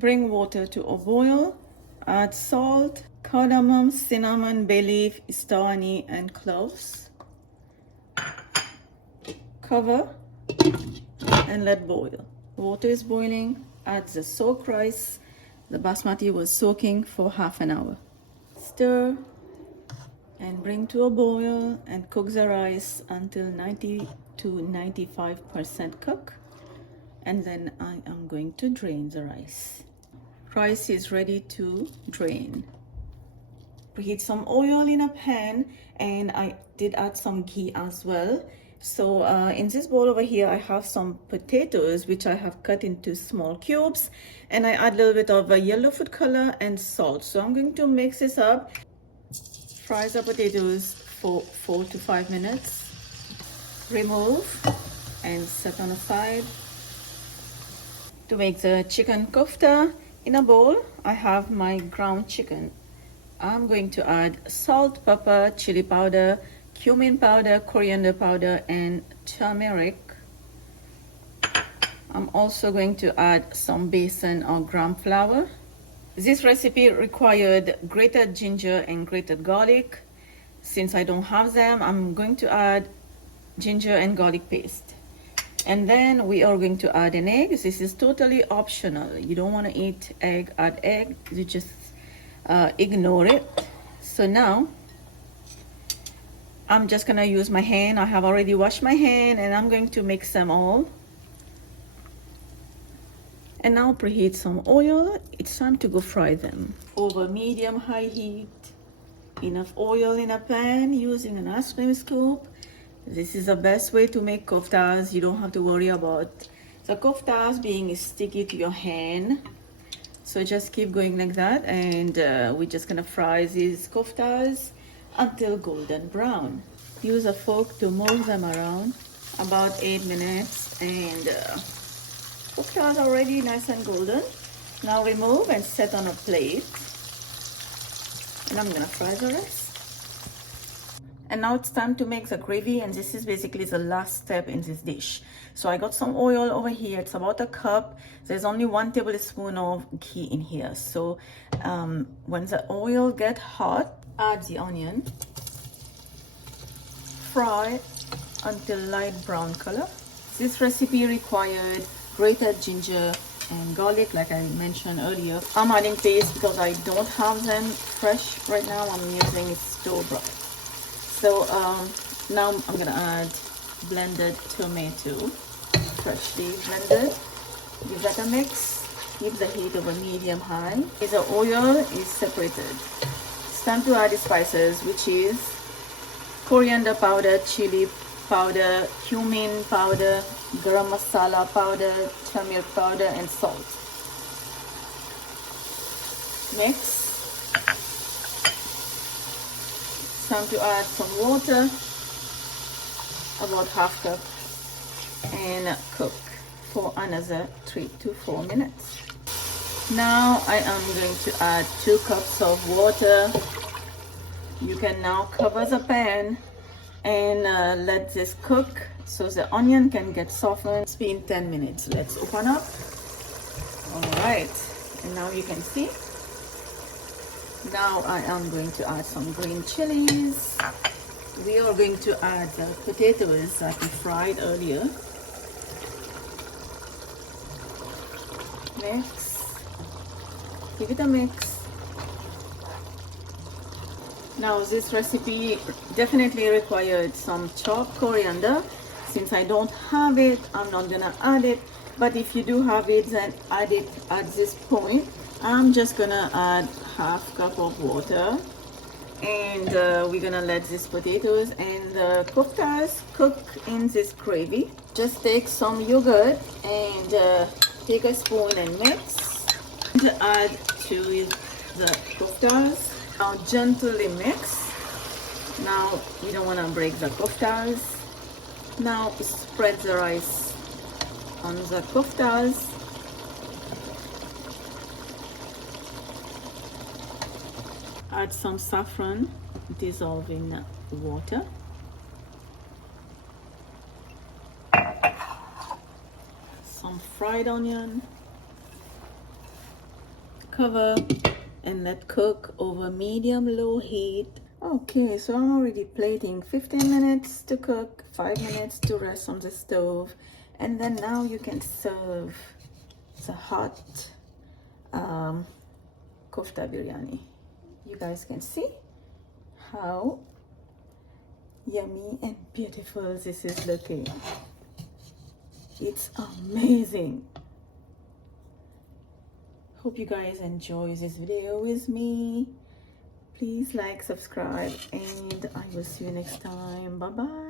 Bring water to a boil. Add salt, cardamom, cinnamon, bay leaf, star anise, and cloves. Cover and let boil. Water is boiling. Add the soaked rice. The basmati was soaking for half an hour. Stir and bring to a boil and cook the rice until 90 to 95% cook. And then I am going to drain the rice. Rice is ready to drain. Preheat some oil in a pan, and I did add some ghee as well. So in this bowl over here, I have some potatoes which I have cut into small cubes, and I add a little bit of yellow food color and salt. So I'm going to mix this up. Fry the potatoes for 4 to 5 minutes. Remove and set on the side. To make the chicken kofta, in a bowl, I have my ground chicken. I'm going to add salt, pepper, chili powder, cumin powder, coriander powder, and turmeric. I'm also going to add some besan or gram flour. This recipe required grated ginger and grated garlic. Since I don't have them, I'm going to add ginger and garlic paste. And then we are going to add an egg. This is totally optional. You don't want to eat egg, add egg. You just ignore it. So now I'm just gonna use my hand. I have already washed my hand, and I'm going to mix them all. And now preheat some oil. It's time to go fry them. Over medium-high heat. Enough oil in a pan using an ice cream scoop. This is the best way to make koftas. You don't have to worry about the koftas being sticky to your hand. So just keep going like that, and we're just gonna fry these koftas until golden brown. Use a fork to move them around. About 8 minutes, and koftas are already nice and golden. Now remove and set on a plate, and I'm gonna fry the rest. And now it's time to make the gravy, and this is basically the last step in this dish. So I got some oil over here. It's about a cup. There's only 1 tablespoon of ghee in here. So when the oil gets hot, add the onion. Fry until light brown color. This recipe required grated ginger and garlic, like I mentioned earlier. I'm adding paste because I don't have them fresh right now. I'm using store-bought. So now I'm gonna add blended tomato, freshly blended. Give that a mix. Keep the heat over medium-high. The oil is separated. It's time to add the spices, which is coriander powder, chili powder, cumin powder, garam masala powder, turmeric powder, and salt. Mix. Time to add some water, about half cup, and cook for another 3 to 4 minutes. Now I am going to add 2 cups of water. You can now cover the pan and let this cook so the onion can get softened. It's been 10 minutes. Let's open up. All right, and now you can see. Now I am going to add some green chilies. We are going to add the potatoes that we fried earlier. Mix. Give it a mix. Now this recipe definitely required some chopped coriander. Since I don't have it, I'm not gonna add it. But if you do have it, then add it at this point. I'm just gonna add half cup of water, and we're gonna let these potatoes and the koftas cook in this gravy. Just take some yogurt and take a spoon and mix. And add to the koftas. Now gently mix. Now you don't want to break the koftas. Now spread the rice on the koftas. Add some saffron, dissolve in water. Some fried onion. cover and let cook over medium-low heat. Okay, so I'm already plating. 15 minutes to cook, 5 minutes to rest on the stove, and then now you can serve the hot kofta biryani. You guys can see how yummy and beautiful this is looking. It's amazing. Hope you guys enjoy this video with me. Please like, subscribe, and I will see you next time. Bye bye.